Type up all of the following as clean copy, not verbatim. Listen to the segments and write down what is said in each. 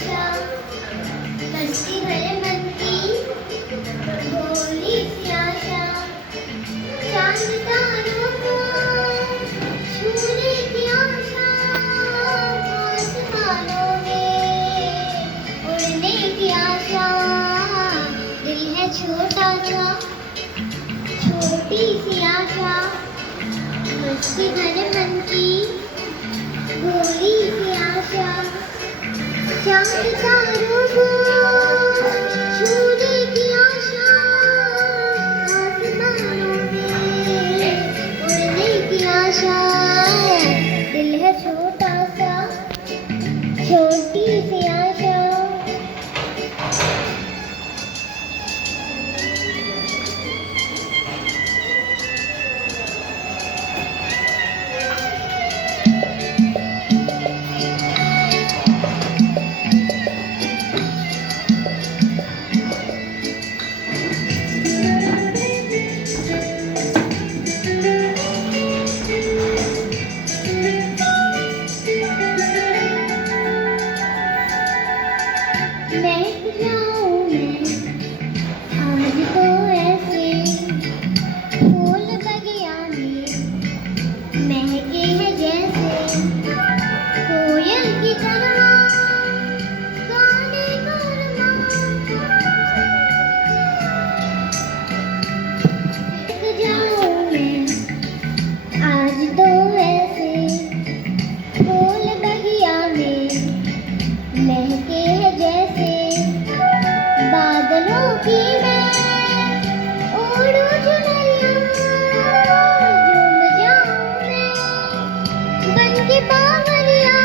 आशा, मस्ती भरे मन की भोली सी आशा, चांद तारों को छूने की आशा, आसमानों में उड़ने की आशा, दिल है छोटा सा, छोटी सी आशा, मस्ती भरे मन की भोली सी आशा, चांद तारों को छूने की आशा, आसमानों में उड़ने की आशा, दिल है छोटा सा, छोटी सी आशा। महक जाऊं मैं आज तो ऐसे फूल बगिया में महके हैं जैसे कोयल की तरह गाने गुनगुना। महक जाऊं मैं आज तो ऐसे फूल बगिया में महके हैं जैसे बादलों की मैं ओढ़ू चुनरिया, झूम जाऊं मैं बन के बावरिया,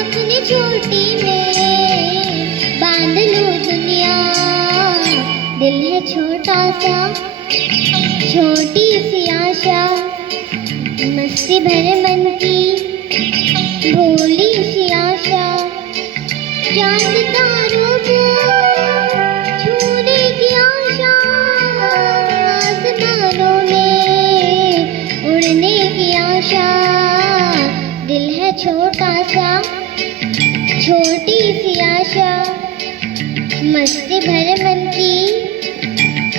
अपनी चोटी में बांध लूं दुनिया, दिल है छोटा सा, छोटी सी आशा, मस्ती भरे मन की भोली सी आशा, चांद तारों को छूने की आशा, आसमानों में उड़ने की आशा, दिल है छोटा सा, छोटी सी आशा, मस्ती भरे मन की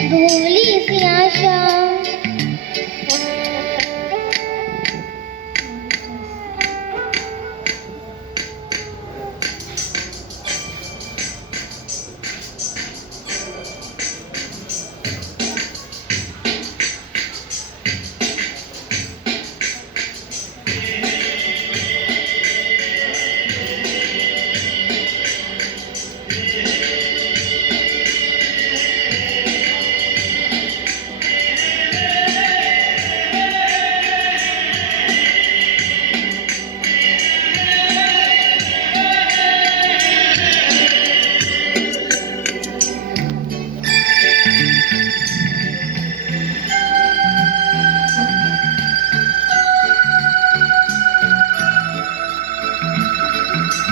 भोली सी आशा।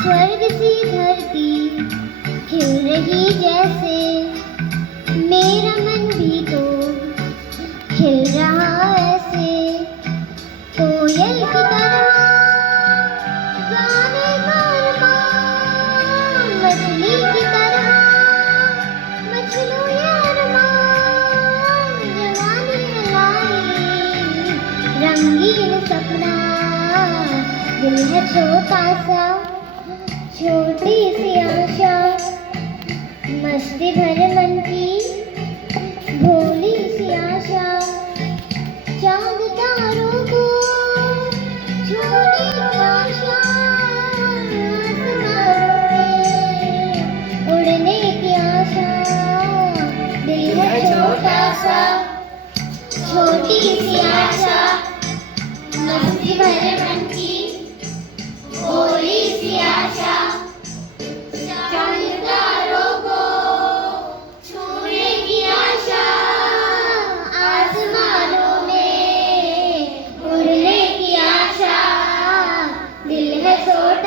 स्वर्ग सी धरती खिल रही जैसे, मेरा मन भी तो खिल रहा ऐसे, कोयल की तरह गाने गाना, मछली की तरह मछलू ये अरमान, जवानी लाई रंगीन सपना, दिल है छोटा सा, छोटी सी आशा, मस्ती भरे मन की भोली सी आशा, चांद तारों को छूने की आशा, आसमानों में उड़ने की आशा, दिल है छोटा सा, छोटी सी आशा, मस्ती भरे मन की भोली सी आशा।